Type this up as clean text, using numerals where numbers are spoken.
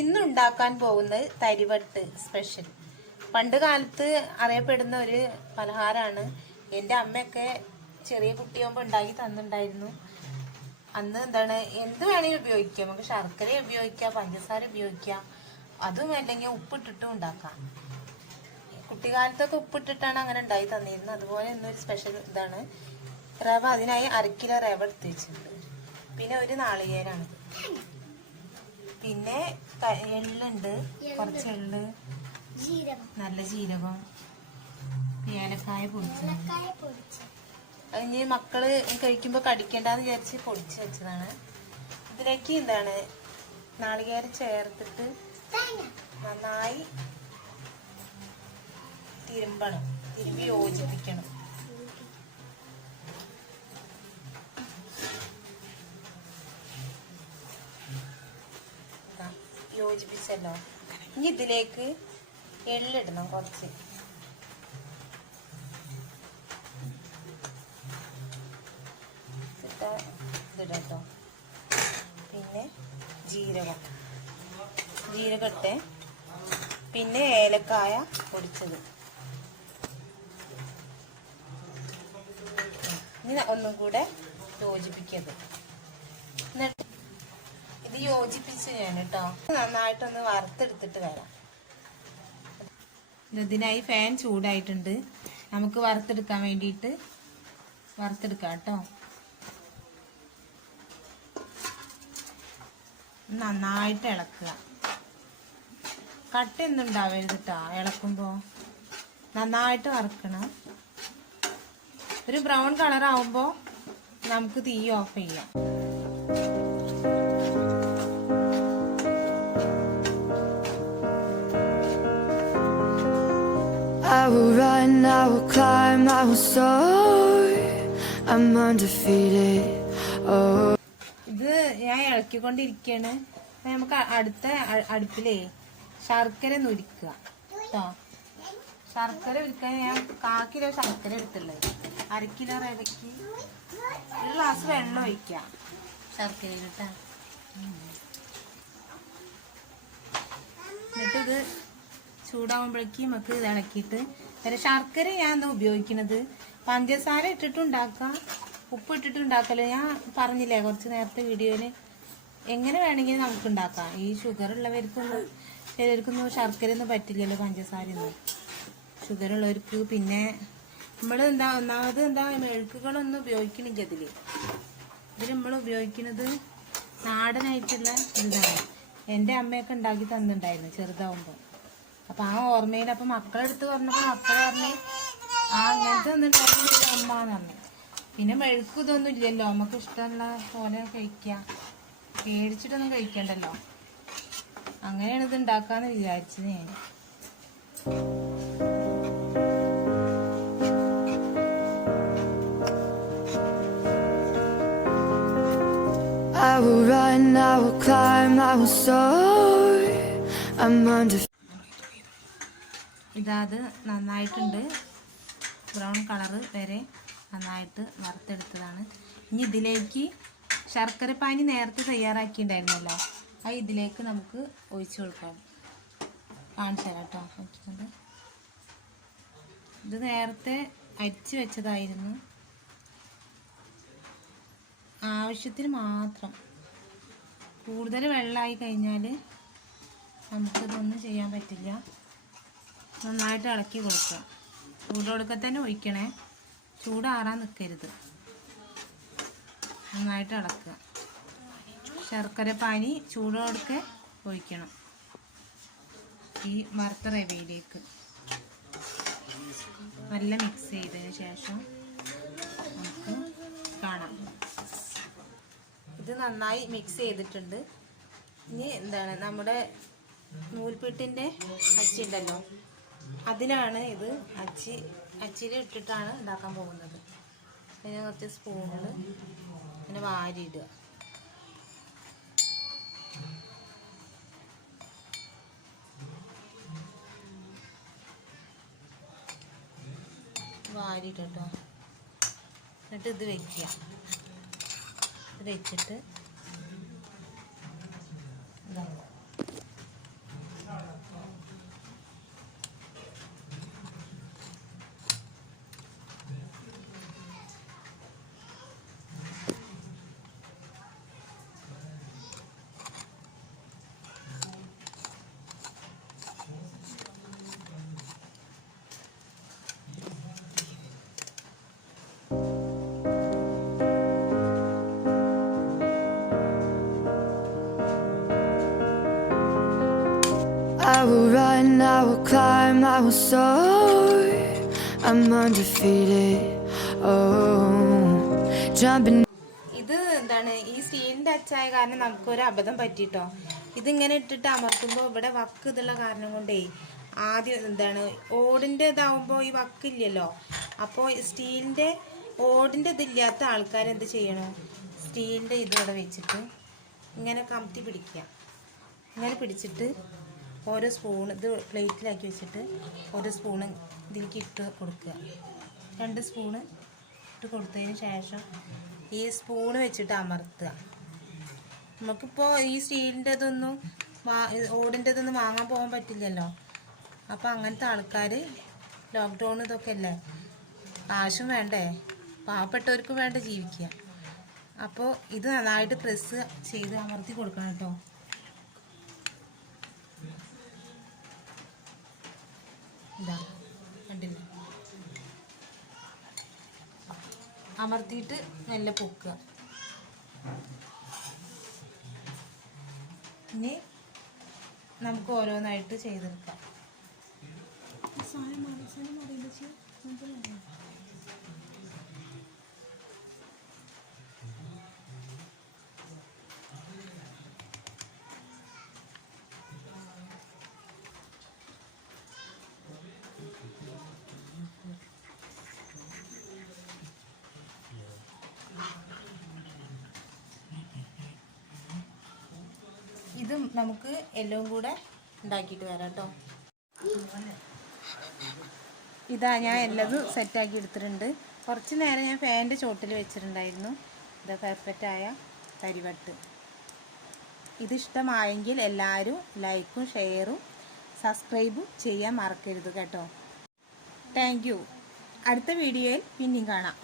ഇന്നുണ്ടാക്കാൻ പോകുന്നത് തരിവട്ട് സ്പെഷ്യൽ. പണ്ട് കാലത്ത് അറിയപ്പെടുന്ന ഒരു പലഹാരമാണ്. എൻ്റെ അമ്മയൊക്കെ ചെറിയ കുട്ടിയാകുമ്പോൾ ഉണ്ടാക്കി തന്നിട്ടുണ്ടായിരുന്നു. അന്ന് എന്താണ്, എന്ത് വേണമെങ്കിലും ഉപയോഗിക്കാം. നമുക്ക് ശർക്കര ഉപയോഗിക്കാം, പഞ്ചസാര ഉപയോഗിക്കാം, അതും അല്ലെങ്കിൽ ഉപ്പിട്ടിട്ടും ഉണ്ടാക്കാം. കുട്ടിക്കാലത്തൊക്കെ ഉപ്പിട്ടിട്ടാണ് അങ്ങനെ ഉണ്ടാക്കി തന്നിരുന്നത്. അതുപോലെ ഇന്നൊരു സ്പെഷ്യൽ ഇതാണ് റവ. അതിനായി 1/2 കിലോ റവ എടുത്ത് വെച്ചിട്ടുണ്ട്. പിന്നെ ഒരു നാളികേരാണ്. പിന്നെ എള്ളുണ്ട്, കുറച്ച് എള്ള്, നല്ല ജീരകം, ഏലക്കായ പൊടിച്ചത്. അതിന് മക്കള് കഴിക്കുമ്പോൾ കടിക്കണ്ടെന്ന് വിചാരിച്ച് പൊടിച്ച് വെച്ചതാണ്. ഇതിലേക്ക് എന്താണ് നാളികേരം ചേർത്തിട്ട് നന്നായി തിരുമ്പി യോജിപ്പിക്കണം. യോജിപ്പിച്ചല്ലോ. ഇനി ഇതിലേക്ക് എള്ളിടണം, കുറച്ച് ഇതിടട്ടോ. പിന്നെ ജീരകട്ടെ, പിന്നെ ഏലക്കായ പൊടിച്ചത്. ഇനി ഒന്നും കൂടെ യോജിപ്പിക്കരുത്. എന്നിട്ട് ഇത് യോജിപ്പിച്ച് ഞാൻ കേട്ടോ നന്നായിട്ടൊന്ന് വറുത്തെടുത്തിട്ട് വരാം. ഇതിനായി ഫാൻ ചൂടായിട്ടുണ്ട്. നമുക്ക് വറുത്തെടുക്കാൻ വേണ്ടിയിട്ട് വറുത്തെടുക്കാം കേട്ടോ. നന്നായിട്ട് ഇളക്കുക. കട്ടയൊന്നും ഉണ്ടാവരുത് കേട്ടോ. ഇളക്കുമ്പോ നന്നായിട്ട് വറുക്കണം. ഒരു ബ്രൗൺ കളർ ആവുമ്പോ നമുക്ക് തീ ഓഫ് ചെയ്യാം. I will run, I will climb, I will soar. I'm undefeated. Oh. ഇത് ഞാൻ ഇളക്കിക്കൊണ്ടിരിക്കുകയാണ്. നമുക്ക് അടുത്ത അടുപ്പിലേ ശർക്കര ഉരുക്കുക കേട്ടോ. ശർക്കര ഉരുക്കാൻ ഞാൻ 1/4 കിലോ ശർക്കര എടുത്തുള്ളത്. 1/2 കിലോ റവയ്ക്ക് 1 ഗ്ലാസ് വെള്ളം ഒഴിക്കാം ശർക്കരയിൽ കേട്ടോ. എന്നിട്ടിത് ചൂടാവുമ്പോഴേക്കും നമുക്ക് ഇത് ഇളക്കിയിട്ട് ശർക്കര ഞാൻ എന്താ ഉപയോഗിക്കുന്നത്, പഞ്ചസാര ഇട്ടിട്ടുണ്ടാക്കാം, ഉപ്പ് ഇട്ടിട്ടുണ്ടാക്കല്ലോ. ഞാൻ പറഞ്ഞില്ലേ കുറച്ച് നേരത്തെ വീഡിയോയില്, എങ്ങനെ വേണമെങ്കിലും നമുക്ക് ഉണ്ടാക്കാം. ഈ ഷുഗർ ഉള്ളവർക്കൊന്നും ചിലർക്കൊന്നും ശർക്കര ഒന്നും പറ്റില്ലല്ലോ, പഞ്ചസാര ഒന്നും. ഷുഗർ ഉള്ളവർക്ക് പിന്നെ നമ്മൾ ഒന്നാമത് മെഴുക്കുകളൊന്നും ഉപയോഗിക്കണില്ല ഇതിൽ നമ്മൾ ഉപയോഗിക്കുന്നത് നാടനായിട്ടുള്ള ഇതാണ്. എൻ്റെ അമ്മയൊക്കെ ഉണ്ടാക്കി തന്നിട്ടുണ്ടായിരുന്നു ചെറുതാവുമ്പോൾ. അപ്പൊ ആ ഓർമ്മയിൽ അപ്പൊ മക്കളെടുത്ത് പറഞ്ഞപ്പോ മക്കളെ പറഞ്ഞ് അങ്ങനത്തെ ഒന്നുണ്ടായിരുന്നില്ല അമ്മന്ന് പറഞ്ഞു. പിന്നെ മെഴുക്കും ഇതൊന്നും ഇല്ലല്ലോ, നമുക്ക് ഇഷ്ടമുള്ള പോലെ കഴിക്കാം, പേടിച്ചിട്ടൊന്നും കഴിക്കണ്ടല്ലോ. അങ്ങനെയാണ് ഇത് ഉണ്ടാക്കാന്ന് വിചാരിച്ചത് ഞാൻ. I will run, I will climb, I will soar. I'm undefeated. ഇതാത് നന്നായിട്ടുണ്ട്. ബ്രൗൺ കളറ് വരെ നന്നായിട്ട് വറുത്തെടുത്തതാണ്. ഇനി ഇതിലേക്ക് ശർക്കര പാനി നേരത്തെ തയ്യാറാക്കിയിട്ടുണ്ടായിരുന്നല്ലോ, അത് ഇതിലേക്ക് നമുക്ക് ഒഴിച്ചു കൊടുക്കാം. കാണിച്ചു തരാം കേട്ടോ. ഇത് നേരത്തെ അരിച്ച് വെച്ചതായിരുന്നു. ആവശ്യത്തിന് മാത്രം. കൂടുതൽ വെള്ളമായി കഴിഞ്ഞാൽ നമുക്കിതൊന്നും ചെയ്യാൻ പറ്റില്ല. നന്നായിട്ട് ഇളക്കി കൊടുക്കുക. ചൂടോടുക്കെ തന്നെ ഒഴിക്കണേ, ചൂടാറാൻ നിൽക്കരുത്. നന്നായിട്ട് ഇളക്കുക. ശർക്കര പാനി ചൂടോടുക്കെ ഒഴിക്കണം ഈ വറുത്ത റവയിലേക്ക്. നല്ല മിക്സ് ചെയ്തതിന് ശേഷം നമുക്ക് കാണാം. ഇത് നന്നായി മിക്സ് ചെയ്തിട്ടുണ്ട്. ഇനി എന്താണ് നമ്മുടെ നൂൽപുട്ടിൻ്റെ അച്ചി ഉണ്ടല്ലോ, അതിലാണ് ഇത് അച്ചിയിൽ ഇട്ടിട്ടാണ് ഉണ്ടാക്കാൻ പോകുന്നത്. അതിന് കുറച്ച് സ്പൂണിൽ പിന്നെ വാരിയിടുക. വാരിയിട്ടോ. എന്നിട്ട് ഇത് വെക്കുക. ഇത് വെച്ചിട്ട് will run, I will climb, I will soar. I'm undefeated. Oh, jumping. ഇത് എന്താണ് ഈ സ്റ്റീലിന്റെ അച്ചായ കാരണം നമുക്കൊരു അബദ്ധം പറ്റിട്ടോ. ഇതിങ്ങനെ ഇട്ടിട്ട് അമർത്തുമ്പോൾ ഇവിടെ വക്ക് ഇതുള്ള കാരണം കൊണ്ടേ ആദ്യം എന്താണ് ഓടിൻ്റെ ഇതാവുമ്പോൾ ഈ വക്കില്ലല്ലോ. അപ്പോൾ സ്റ്റീലിൻ്റെ ഓടിൻ്റെ ഇതില്ലാത്ത ആൾക്കാർ എന്ത് ചെയ്യണം, സ്റ്റീലിൻ്റെ ഇതിവിടെ വെച്ചിട്ട് ഇങ്ങനെ കമത്തി പിടിക്കുക. ഇങ്ങനെ പിടിച്ചിട്ട് ഓരോ സ്പൂൺ ഇത് പ്ലേറ്റിലാക്കി വെച്ചിട്ട് ഓരോ സ്പൂണ് ഇതിലേക്ക് ഇട്ട് കൊടുക്കുക. 2 സ്പൂണ് ഇട്ട് കൊടുത്തതിന് ശേഷം ഈ സ്പൂണ് വെച്ചിട്ട് അമർത്തുക. നമുക്കിപ്പോൾ ഈ സ്റ്റീലിൻ്റെ ഇതൊന്നും ഓടിൻ്റെ ഇതൊന്നും വാങ്ങാൻ പോകാൻ പറ്റില്ലല്ലോ. അപ്പോൾ അങ്ങനത്തെ ആൾക്കാർ ലോക്ക്ഡൗൺ ഇതൊക്കെ അല്ലേ, കാശും വേണ്ടേ, പാവപ്പെട്ടവർക്ക് വേണ്ട ജീവിക്കുക. അപ്പോൾ ഇത് നന്നായിട്ട് പ്രസ് ചെയ്ത് അമർത്തി കൊടുക്കണം കേട്ടോ. ഇതാ കണ്ടില്ല, അമർത്തിയിട്ട് നല്ല പൊക്കുക. ഇനി നമുക്ക് ഓരോന്നായിട്ട് ചെയ്തെടുക്കാം. ഇത് നമുക്ക് എല്ലാം കൂടെ ഉണ്ടാക്കിയിട്ട് വരാം കേട്ടോ. ഇതാ ഞാൻ എല്ലതും സെറ്റാക്കി എടുത്തിട്ടുണ്ട്. കുറച്ച് നേരം ഞാൻ ഫാനിൻ്റെ ചോട്ടിൽ വെച്ചിട്ടുണ്ടായിരുന്നു. ഇത് പെർഫെക്റ്റായ കരിവട്ട്. ഇതിഷ്ടമായെങ്കിൽ എല്ലാവരും ലൈക്കും ഷെയറും സബ്സ്ക്രൈബും ചെയ്യാൻ മറക്കരുത് കേട്ടോ. Thank you. അടുത്ത വീഡിയോയിൽ പിന്നെയും കാണാം.